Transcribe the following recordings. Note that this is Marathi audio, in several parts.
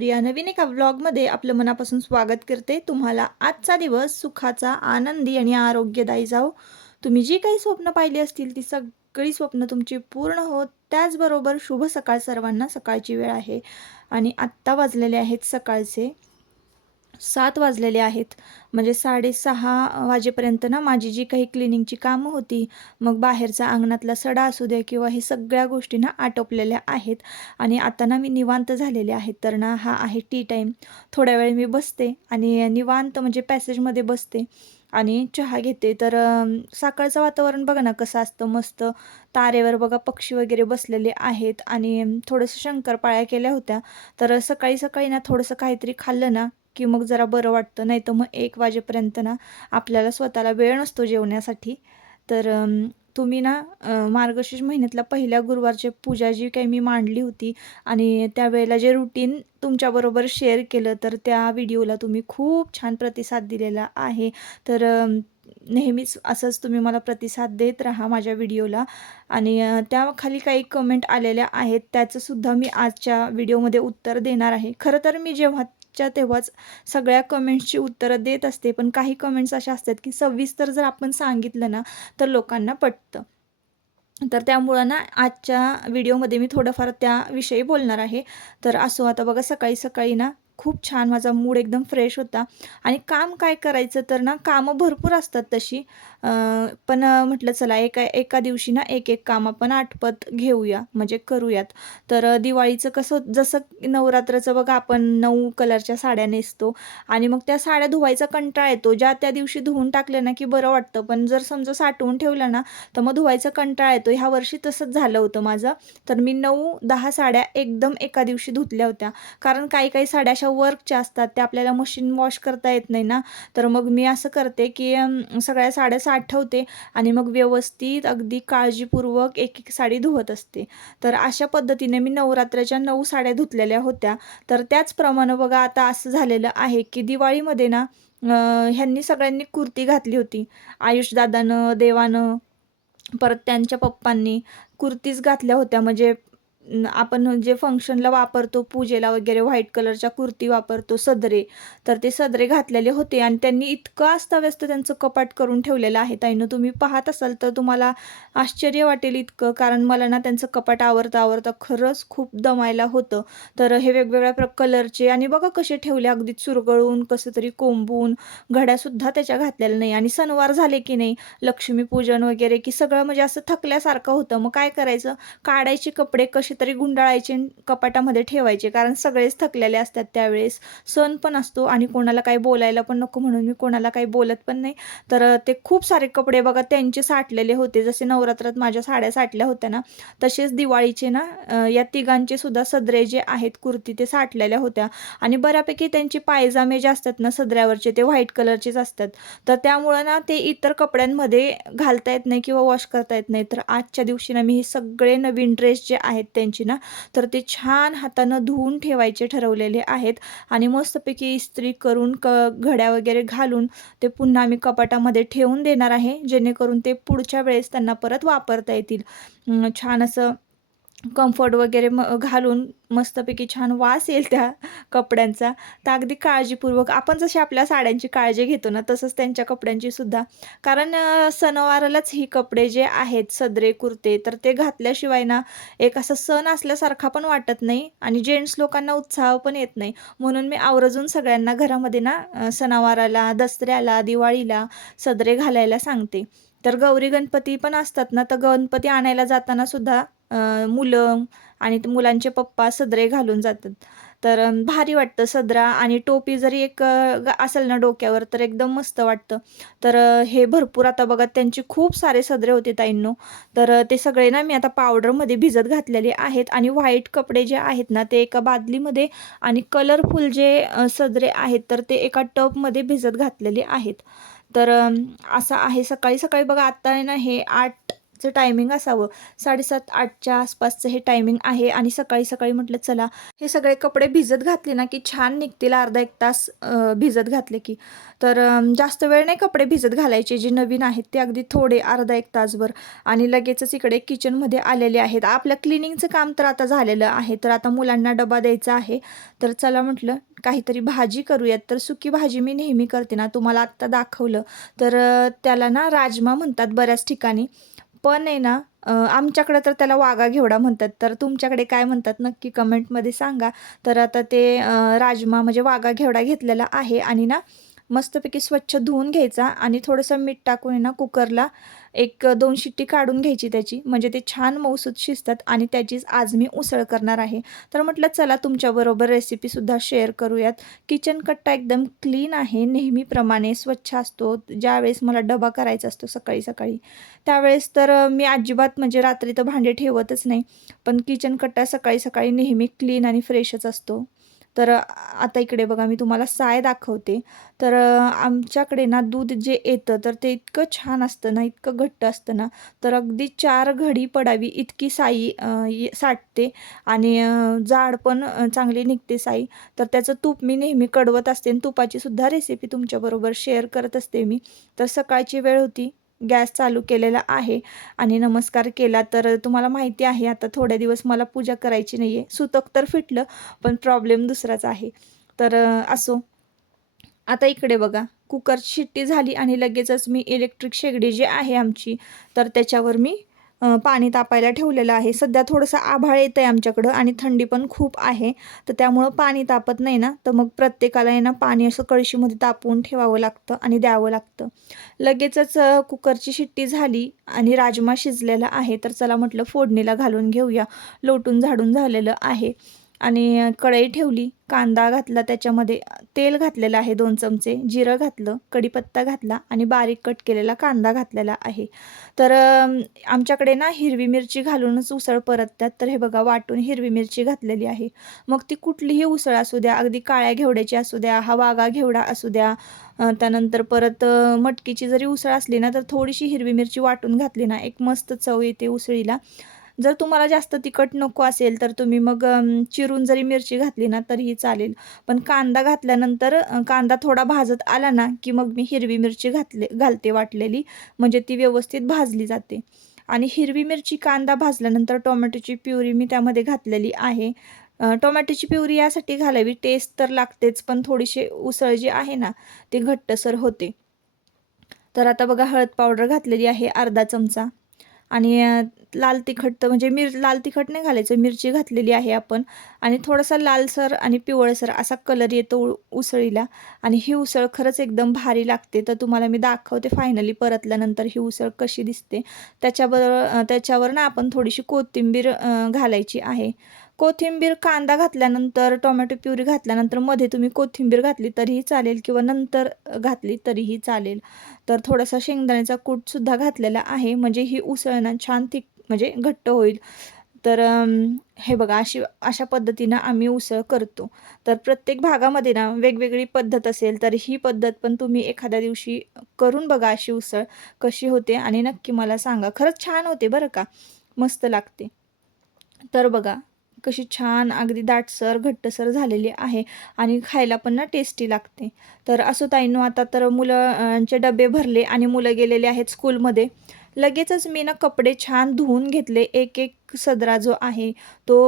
प्रिया नवीन एका व्लॉगमध्ये आपलं मनापासून स्वागत करते. तुम्हाला आजचा दिवस सुखाचा आनंदी आणि आरोग्यदायी जाओ तुम्ही जी काही स्वप्न पाहिली असतील ती सगळी स्वप्न तुमची पूर्ण होत. त्याचबरोबर शुभ सकाळ सर्वांना सकाळची वेळ आहे. आणि आत्ता वाजलेले आहेत सकाळचे. सात वाजलेले आहेत. म्हणजे साडेसहा वाजेपर्यंत ना माझी जी काही क्लिनिंगची कामं होती मग बाहेरचा अंगणातला सडा असू द्या किंवा हे सगळ्या गोष्टी ना आटोपलेल्या आहेत आणि आता ना मी निवांत झालेले आहेत तर ना हा आहे टी टाईम थोड्या वेळ मी बसते आणि निवांत म्हणजे पॅसेजमध्ये बसते आणि चहा घेते. तर सकाळचं वातावरण बघा ना कसं असतं मस्त तारेवर बघा पक्षी वगैरे बसलेले आहेत आणि थोडंसं शंकरपाळ्या केल्या होत्या. तर सकाळी सकाळी ना थोडंसं काहीतरी खाल्लं ना की मग जरा बरं वाटतं. नाही तर मग एक वाजेपर्यंत ना आपल्याला स्वतःला वेळ नसतो जेवण्यासाठी. तर तुम्ही ना मार्गशीर्ष महिन्यातल्या पहिल्या गुरुवारची पूजा जी काही मी मांडली होती आणि त्यावेळेला जे रुटीन तुमच्याबरोबर शेअर केलं तर त्या व्हिडिओला तुम्ही खूप छान प्रतिसाद दिलेला आहे. तर नेहमीच असंच तुम्ही मला प्रतिसाद देत राहा माझ्या व्हिडिओला आणि त्या खाली काही कमेंट आलेल्या आहेत. त्याचंसुद्धा मी आजच्या व्हिडिओमध्ये उत्तर देणार आहे. खरं तर मी जेव्हा जेव्हाच्या तेव्हाच सगळ्या कमेंट्सची उत्तरं देत असते. पण काही कमेंट्स अशा असतात की सविस्तर जर आपण सांगितलं ना तर लोकांना पटतं. तर त्यामुळं ना आजच्या व्हिडिओमध्ये मी थोडंफार त्याविषयी बोलणार आहे. तर असो आता बघा सकाळी सकाळी ना खूप छान माझा मूड एकदम फ्रेश होता. आणि काम काय करायचं तर ना कामं भरपूर असतात तशी. पण म्हटलं चला एका एका दिवशी ना एक एक काम आपण आटपत घेऊया म्हणजे करूयात. तर दिवाळीचं कसं जसं नवरात्राचं बघा आपण नऊ कलरच्या साड्या नेसतो आणि मग त्या साड्या धुवायचा कंटाळा येतो. ज्या त्या दिवशी धुवून टाकल्या ना की बरं वाटतं. पण जर समजा साठवून ठेवलं ना तर मग धुवायचा कंटाळा येतो. ह्या वर्षी तसंच झालं होतं माझं. तर मी नऊ दहा साड्या एकदम एका दिवशी धुतल्या होत्या. कारण काही काही साड्या अशा वर्कच्या असतात त्या आपल्याला मशीन वॉश करता येत नाही ना. तर मग मी असं करते की सगळ्या साड्या साठवते आणि मग व्यवस्थित अगदी काळजीपूर्वक एक एक साडी धुवत असते. तर अशा पद्धतीने मी नवरात्राच्या नऊ साड्या धुतलेल्या होत्या. तर त्याचप्रमाणे बघा आता असं झालेलं आहे की दिवाळीमध्ये ना ह्यांनी सगळ्यांनी कुर्ती घातली होती. आयुष दादानं देवानं परत त्यांच्या पप्पांनी कुर्तीज घातल्या होत्या. म्हणजे आपण जे फंक्शनला वापरतो पूजेला वगैरे व्हाईट कलरच्या कुर्ती वापरतो सदरे तर ते सदरे घातलेले होते आणि त्यांनी इतकं अस्ताव्यस्त त्यांचं कपाट करून ठेवलेलं आहे. ताईनं तुम्ही पाहत असाल तर तुम्हाला आश्चर्य वाटेल इतकं कारण मला ना त्यांचं कपाट आवरता आवरता खरंच खूप दमायला होतं. तर हे वेगवेगळ्या प्र कलरचे आणि बघा कसे ठेवले अगदी चुरगळून कसं तरी कोंबून घड्यासुद्धा त्याच्या घातलेल्या नाही. आणि सणवार झाले की नाही लक्ष्मीपूजन वगैरे की सगळं म्हणजे असं थकल्यासारखं होतं. मग काय करायचं? काढायचे कपडे कसे तरी गुंडाळायचे कपाटामध्ये ठेवायचे कारण सगळेच थकलेले असतात त्यावेळेस. सण पण असतो आणि कोणाला काही बोलायला पण नको म्हणून मी कोणाला काही बोलत पण नाही. तर ते खूप सारे कपडे बघा त्यांचे साठलेले होते. जसे नवरात्रात माझ्या साड्या साठल्या होत्या ना तसेच दिवाळीचे ना या तिघांचे सुद्धा सदरे जे आहेत कुर्ती ते साठलेल्या होत्या. आणि बऱ्यापैकी त्यांचे पायजामे जे असतात ना सदऱ्यावरचे ते व्हाईट कलरचेच असतात. तर त्यामुळं ना ते इतर कपड्यांमध्ये घालता येत नाही किंवा वॉश करता येत नाही. तर आजच्या दिवशी ना मी हे सगळे नवीन ड्रेस जे आहेत त्यांची ना तर ते छान हातानं धुवून ठेवायचे ठरवलेले आहेत. आणि मस्तपैकी इस्त्री करून क घड्या वगैरे घालून ते पुन्हा मी कपाटामध्ये ठेवून देणार आहे जेणेकरून ते पुढच्या वेळेस त्यांना परत वापरता येतील. छान असं कम्फर्ट वगैरे म घालून मस्तपैकी छान वास येईल त्या कपड्यांचा. तर अगदी काळजीपूर्वक आपण जशी आपल्या साड्यांची काळजी घेतो ना तसंच त्यांच्या कपड्यांची सुद्धा. कारण सणवारालाच ही कपडे जे आहेत सदरे कुर्ते तर ते घातल्याशिवाय ना एक असं सण असल्यासारखा पण वाटत नाही आणि जेंट्स लोकांना उत्साह पण येत नाही. म्हणून मी आवर्जून सगळ्यांना घरामध्ये ना सणावाराला दसऱ्याला दिवाळीला सदरे घालायला सांगते. तर गौरी गणपती पण असतात ना तर गणपती आणायला जाताना सुद्धा मुलं आणि मुलांचे पप्पा सदरे घालून जातात. तर भारी वाटतं सदरा आणि टोपी जरी एक ग- असेल ना डोक्यावर तर एकदम मस्त वाटतं. तर हे भरपूर आता बघा त्यांचे खूप सारे सदरे होते ताईंनो. तर ते सगळे ना मी आता पावडरमध्ये भिजत घातलेले आहेत आणि व्हाईट कपडे जे आहेत ना ते एका बादलीमध्ये आणि कलरफुल जे सदरे आहेत तर ते एका टबमध्ये भिजत घातलेले आहेत. तर असं आहे सकाळी सकाळी बघा आत्ता आहे ना हे आठ चं टायमिंग असावं. साडेसात आठच्या आसपासचं हे टायमिंग आहे आणि सकाळी सकाळी म्हटलं चला. हे सगळे कपडे भिजत घातले ना की छान निघतील अर्धा एक तास भिजत घातले की. तर जास्त वेळ नाही कपडे भिजत घालायचे जे नवीन आहेत ते अगदी थोडे अर्धा एक तासभर. आणि लगेचच इकडे किचनमध्ये आलेले आहेत. आपलं क्लिनिंगचं काम तर आता झालेलं आहे. तर आता मुलांना डबा द्यायचा आहे. तर चला म्हटलं काहीतरी भाजी करूयात. तर सुकी भाजी मी नेहमी करते ना तुम्हाला आत्ता दाखवलं. तर त्याला ना राजमा म्हणतात बऱ्याच ठिकाणी. पण आहे ना आमच्याकडे तर त्याला वागा घेवडा म्हणतात. तर तुमच्याकडे काय म्हणतात नक्की कमेंटमध्ये सांगा. तर आता ते राजमा म्हणजे वागा घेवडा घेतलेला आहे. आणि ना मस्तपैकी स्वच्छ धुवून घ्यायचा आणि थोडंसं मीठ टाकून आहे ना कुकरला एक दोन शिट्टी काढून घ्यायची त्याची. म्हणजे ते छान मऊसूत शिजतात आणि त्याचीच आज मी उसळ करणार आहे. तर म्हटलं चला तुमच्याबरोबर रेसिपीसुद्धा शेअर करूयात. किचन कट्टा एकदम क्लीन आहे नेहमीप्रमाणे स्वच्छ असतो. ज्यावेळेस मला डबा करायचा असतो सकाळी सकाळी त्यावेळेस तर मी अजिबात म्हणजे रात्री तर भांडे ठेवतच नाही. पण किचन कट्टा सकाळी सकाळी नेहमी क्लीन आणि फ्रेशच असतो. तर आता इकडे बघा मी तुम्हाला साय दाखवते. तर आमच्याकडे ना दूध जे येतं तर ते इतकं छान असतं ना इतकं घट्ट असतं ना तर अगदी चार घडी पडावी इतकी साई साठते. आणि जाड पण चांगली निघते साई. तर त्याचं तूप मी नेहमी कडवत असते आणि तुपाची सुद्धा रेसिपी तुमच्याबरोबर शेअर करत असते मी. तर सकाळची वेळ होती. गॅस चालू केलेला आहे आणि नमस्कार केला तर तुम्हाला माहिती आहे आता थोड्या दिवस मला पूजा करायची नाही आहे सुतक तर फिटलं पण प्रॉब्लेम दुसराच आहे. तर असो. आता इकडे बघा. कुकरची शिट्टी झाली आणि लगेचच मी इलेक्ट्रिक शेगडी जी आहे आमची तर त्याच्यावर मी पाणी तापायला ठेवलेलं आहे. सध्या थोडंसं आभाळ येतं आहे आमच्याकडं आणि थंडी पण खूप आहे. तर त्यामुळं पाणी तापत नाही ना. तर मग प्रत्येकाला आहे ना पाणी असं कळशीमध्ये तापवून ठेवावं लागतं आणि द्यावं लागतं. लगेचच कुकरची शिट्टी झाली आणि राजमा शिजलेला आहे. तर चला म्हटलं फोडणीला घालून घेऊया. लोटून झाडून झालेलं आहे. आणि कढई ठेवली कांदा घातला त्याच्यामध्ये तेल घातलेलं आहे दोन चमचे जिरं घातलं कढीपत्ता घातला आणि बारीक कट केलेला कांदा घातलेला आहे. तर आमच्याकडे ना हिरवी मिरची घालूनच उसळ परततात तर हे बघा वाटून हिरवी मिरची घातलेली आहे. मग ती कुठलीही उसळ असू द्या अगदी काळ्या घेवड्याची असू द्या हा वागा घेवडा असू द्या त्यानंतर परत मटकीची जरी उसळ असली ना तर थोडीशी हिरवी मिरची वाटून घातली ना एक मस्त चव येते उसळीला. जर तुम्हाला जास्त तिखट नको असेल तर तुम्ही मग चिरून जरी मिरची घातली ना तरीही चालेल. पण कांदा घातल्यानंतर कांदा थोडा भाजत आला ना की मग मी हिरवी मिरची घातले घालते वाटलेली. म्हणजे ती व्यवस्थित भाजली जाते. आणि हिरवी मिरची कांदा भाजल्यानंतर टोमॅटोची प्युरी मी त्यामध्ये घातलेली आहे. टोमॅटोची प्युरी यासाठी घालावी. टेस्ट तर लागतेच पण थोडीशी उसळ जी आहे ना ती घट्टसर होते. तर आता बघा हळद पावडर घातलेली आहे अर्धा चमचा. आणि लाल तिखट तर म्हणजे मिर लाल तिखट नाही घालायचं मिरची घातलेली आहे आपण. आणि थोडासा लालसर आणि पिवळसर असा कलर येतो उ- उसळीला. आणि ही उसळ खरंच एकदम भारी लागते. तर तुम्हाला मी दाखवते फायनली परतल्यानंतर ही उसळ कशी दिसते. त्याच्याबरोबर त्याच्यावर ना आपण थोडीशी कोथिंबीर घालायची आहे. कोथिंबीर कांदा घातल्यानंतर टोमॅटो प्युरी घातल्यानंतरमध्ये तुम्ही कोथिंबीर घातली तरीही चालेल किंवा नंतर घातली तरीही चालेल. तर थोडासा शेंगदाण्याचा कूटसुद्धा घातलेला आहे. म्हणजे ही उसळ ना छान थिक म्हणजे घट्ट होईल. तर हे बघा अशी अशा पद्धतीनं आम्ही उसळ करतो. तर प्रत्येक भागामध्ये ना वेगवेगळी पद्धत असेल तर ही पद्धत पण तुम्ही एखाद्या दिवशी करून बघा अशी उसळ कशी होते आणि नक्की मला सांगा. खरंच छान होते बरं का? मस्त लागते. तर बघा कशी छान अगदी दाटसर घट्टसर झालेली आहे आणि खायला पण ना टेस्टी लागते. तर असो ताईनो आता तर मुलांचे डबे भरले आणि मुलं गेलेले आहेत स्कूलमध्ये लगेचच मी ना कपडे छान धुवून घेतले. एक एक सदरा जो आहे तो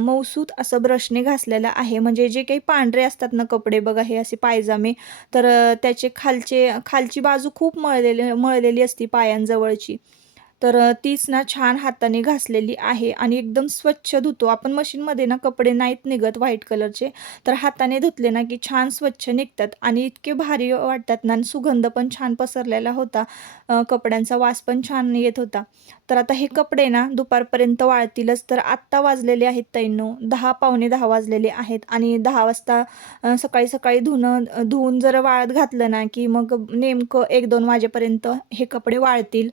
मौसूत असं ब्रशने घासलेला आहे. म्हणजे जे काही पांढरे असतात ना कपडे बघा हे असे पायजामे तर त्याचे खालचे खालची बाजू खूप मळलेले मळलेली असती पायांजवळची. तर तीच ना छान हाताने घासलेली आहे आणि एकदम स्वच्छ धुतो. आपण मशीनमध्ये ना कपडे नाहीत निघत व्हाईट कलरचे. तर हाताने धुतले ना की छान स्वच्छ निघतात आणि इतके भारी वाटतात ना आणि सुगंध पण छान पसरलेला होता. कपड्यांचा वास पण छान येत होता. तर आता हे कपडे ना दुपारपर्यंत वाळतीलच. तर आत्ता वाजलेले आहेत तैनो दहा पावणे दहा वाजलेले आहेत आणि दहा वाजता सकाळी सकाळी धुणं धुवून जर वाळत घातलं ना की मग नेमकं एक दोन वाजेपर्यंत हे कपडे वाळतील.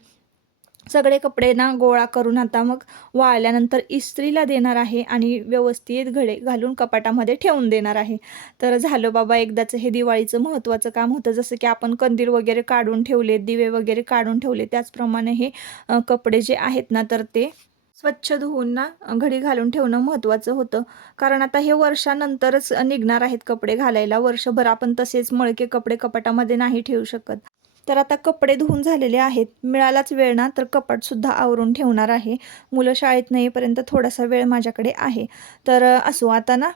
सगळे कपडे ना गोळा करून आता मग वाळल्यानंतर इस्त्रीला देणार आहे आणि व्यवस्थित घडे घालून कपाटामध्ये ठेवून देणार आहे. तर झालं बाबा एकदाचं हे दिवाळीचं महत्त्वाचं काम होतं. जसं की आपण कंदील वगैरे काढून ठेवले दिवे वगैरे काढून ठेवले त्याचप्रमाणे हे कपडे जे आहेत ना तर ते स्वच्छ धुवून ना घडी घालून ठेवणं महत्त्वाचं होतं. कारण आता हे वर्षानंतरच निघणार आहेत कपडे घालायला. वर्षभर आपण तसेच मळके कपडे कपाटामध्ये नाही ठेवू शकत. तर आता कपडे धुवून झालेले आहेत. मिळालाच वेळ ना तर कपाटसुद्धा आवरून ठेवणार आहे. मुलं शाळेत नाही येईपर्यंत थोडासा वेळ माझ्याकडे आहे. तर असो आता ना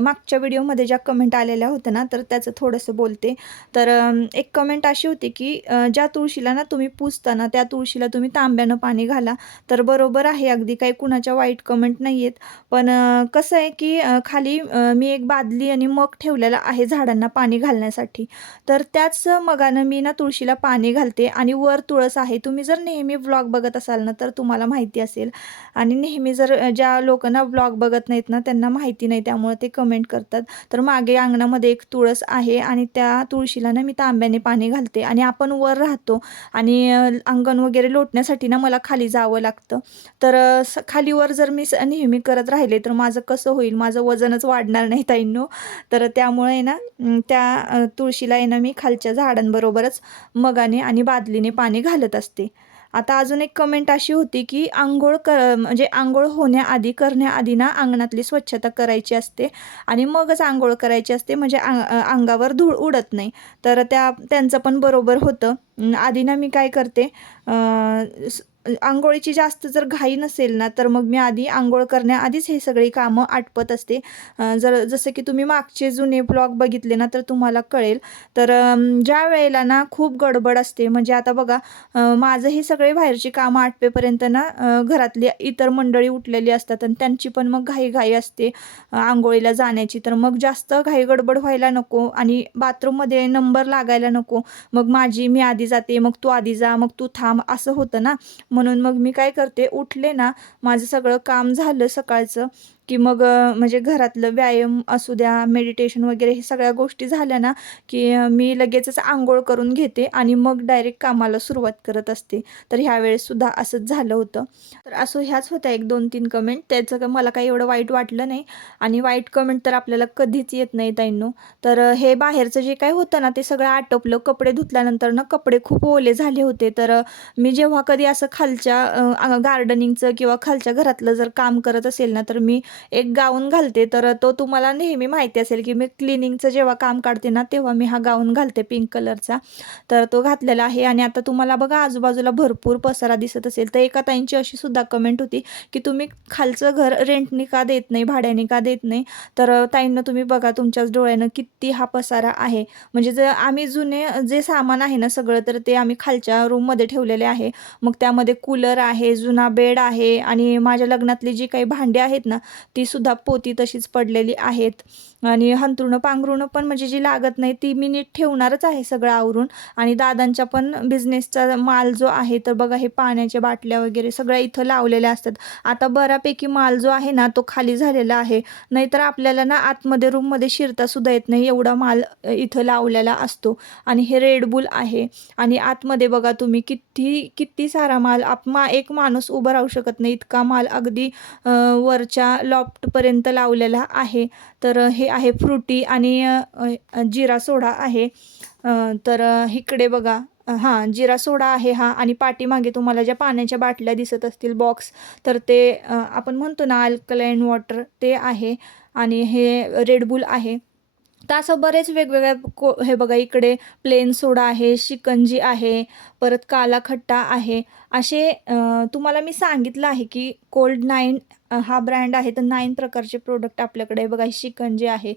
मागच्या व्हिडिओमध्ये ज्या कमेंट आलेल्या होत्या ना तर त्याचं थोडंसं बोलते. तर एक कमेंट अशी होती की ज्या तुळशीला ना तुम्ही पुजता त्या तुळशीला तुम्ही तांब्यानं पाणी घाला. तर बरोबर आहे अगदी काही कुणाच्या वाईट कमेंट नाही आहेत पण कसं आहे की खाली मी एक बादली आणि मग ठेवलेला आहे झाडांना पाणी घालण्यासाठी. तर त्याच मगानं मी ना तुळशी तुळशीला पाणी घालते आणि वर तुळस आहे. तुम्ही जर नेहमी ब्लॉग बघत असाल ना तर तुम्हाला माहिती असेल. आणि नेहमी जर ज्या लोकांना ब्लॉग बघत नाहीत ना त्यांना माहिती नाही त्यामुळे ते कमेंट करतात. तर मागे अंगणामध्ये एक तुळस आहे आणि त्या तुळशीला ना मी तांब्याने पाणी घालते आणि आपण वर राहतो. आणि अंगण वगैरे लोटण्यासाठी ना मला खाली जावं लागतं. तर खालीवर जर मी स- नेहमी करत राहिले तर माझं कसं होईल? माझं वजनच वाढणार नाही ताईंनो. तर त्यामुळे ना त्या तुळशीला आहे ना मी खालच्या झाडांबरोबरच मगाने आणि बादलीने पाणी घालत असते. आता अजून एक कमेंट अशी होती की आंघोळ कर म्हणजे आंघोळ होण्याआधी करण्याआधी ना अंगणातली स्वच्छता करायची असते आणि मगच आंघोळ करायची असते म्हणजे अंगावर धूळ उडत नाही. तर त्या त्यांचं पण बरोबर होतं. आधी ना मी काय करते आंघोळीची जास्त जर घाई नसेल ना तर मग मी आधी आंघोळ करण्याआधीच हे सगळी कामं आटपत असते. जर जसं की तुम्ही मागचे जुने ब्लॉग बघितले ना तर तुम्हाला कळेल. तर ज्या वेळेला ना खूप गडबड असते म्हणजे आता बघा माझं हे सगळे बाहेरची कामं आटपेपर्यंत ना घरातली इतर मंडळी उठलेली असतात आणि त्यांची पण मग घाई घाई असते आंघोळीला जाण्याची. तर मग जास्त घाई गडबड व्हायला नको आणि बाथरूममध्ये नंबर लागायला नको. मग माझी मी आधी जाते मग तू आधी जा मग तू थांब असं होतं ना. म्हणून मग मी काय करते उठले ना माझं सगळं काम झालं सकाळचं. की मग म्हणजे घरातलं व्यायाम असू द्या मेडिटेशन वगैरे हे सगळ्या गोष्टी झाल्या ना की मी लगेचच आंघोळ करून घेते आणि मग डायरेक्ट कामाला सुरुवात करत असते. तर ह्यावेळेससुद्धा असंच झालं होतं. तर असं ह्याच होत्या एक दोन तीन कमेंट त्याचं का मला काही एवढं वाईट वाटलं नाही आणि वाईट कमेंट तर आपल्याला कधीच येत नाही ताईंनो. तर हे बाहेरचं जे काय होतं ना ते सगळं आटोपलं. कपडे धुतल्यानंतर ना कपडे खूप ओले झाले होते. तर मी जेव्हा कधी असं खालच्या गार्डनिंगचं किंवा खालच्या घरातलं जर काम करत असेल ना तर मी एक गाऊन घालते तर तो तुम्हाला नेहमी माहिती असेल की मी क्लिनिंगचं जेव्हा काम काढते ना तेव्हा मी हा गाऊन घालते पिंक कलरचा. तर तो घातलेला आहे आणि आता तुम्हाला बघा आजूबाजूला भरपूर पसारा दिसत असेल. तर एका ताईंची अशी सुद्धा कमेंट होती की तुम्ही खालचं घर रेंटनी का देत नाही भाड्याने का देत नाही? तर ताईंना तुम्ही बघा तुमच्याच डोळ्यानं किती हा पसारा आहे. म्हणजे जर आम्ही जुने जे सामान आहे ना सगळं तर ते आम्ही खालच्या रूममध्ये ठेवलेले आहे. मग त्यामध्ये कूलर आहे जुना बेड आहे आणि माझ्या लग्नातली जी काही भांडी आहेत ना ती सुद्धा पोती तशीच पडलेली आहेत. आणि हंतरुणं पांघरुणं पण म्हणजे जी लागत नाही ती मी नीट ठेवणारच आहे सगळं आवरून. आणि दादांच्या पण बिझनेसचा माल जो आहे तर बघा हे पाण्याच्या बाटल्या वगैरे सगळ्या इथं लावलेल्या असतात. आता बऱ्यापैकी माल जो आहे ना तो खाली झालेला आहे. नाहीतर आपल्याला ना आतमध्ये रूममध्ये शिरता सुद्धा येत नाही एवढा माल इथं लावलेला असतो. आणि हे रेडबुल आहे. आणि आतमध्ये बघा तुम्ही किती किती सारा माल आप मा एक माणूस उभं राहू शकत नाही. इतका माल अगदी वरच्या लॉफ्टपर्यंत लावलेला आहे. तर हे आहे फ्रुटी आणि जिरा सोडा आहे. तर इकडे बघा. हां जिरा सोडा आहे हा आणि पाठीमागे तुम्हाला ज्या पाण्याच्या बाटल्या दिसत असतील बॉक्स तर ते आपण म्हणतो ना अल्कलाईन वॉटर ते आहे. आणि हे रेडबुल आहे. तर असं बरेच वेगवेगळ्या को हे बघा इकडे प्लेन सोडा आहे शिकंजी आहे परत काला खट्टा आहे. असे तुम्हाला मी सांगितलं आहे की कोल्ड नाईन हा ब्रँड आहे. तर नाईन प्रकारचे प्रोडक्ट आपल्याकडे बघा शिकंजी आहे.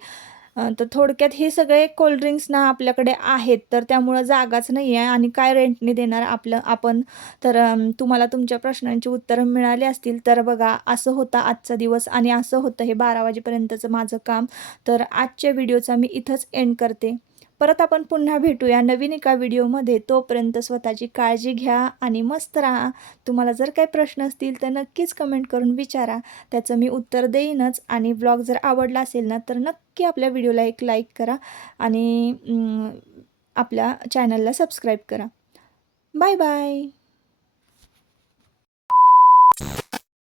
तर थोडक्यात हे सगळे कोल्ड्रिंक्स ना आपल्याकडे आहेत तर त्यामुळं जागाच नाही आहे आणि काय रेंटने देणार आपलं आपण? तर तुम्हाला तुमच्या प्रश्नांची उत्तरं मिळाली असतील तर बघा असं होता आजचा दिवस आणि असं होतं हे बारा वाजेपर्यंतचं माझं काम. तर आजच्या व्हिडिओचा मी इथंच एंड करते. परत आपण पुन्हा भेटूया नवीन एका व्हिडिओमध्ये. तोपर्यंत स्वतःची काळजी घ्या आणि मस्त राहा. तुम्हाला जर काही प्रश्न असतील तर नक्कीच कमेंट करून विचारा. त्याचं मी उत्तर देईनच. आणि ब्लॉग जर आवडला असेल ना तर नक्की आपल्या व्हिडिओला एक लाईक करा. आणि आपल्या चॅनलला सबस्क्राईब करा. Bye bye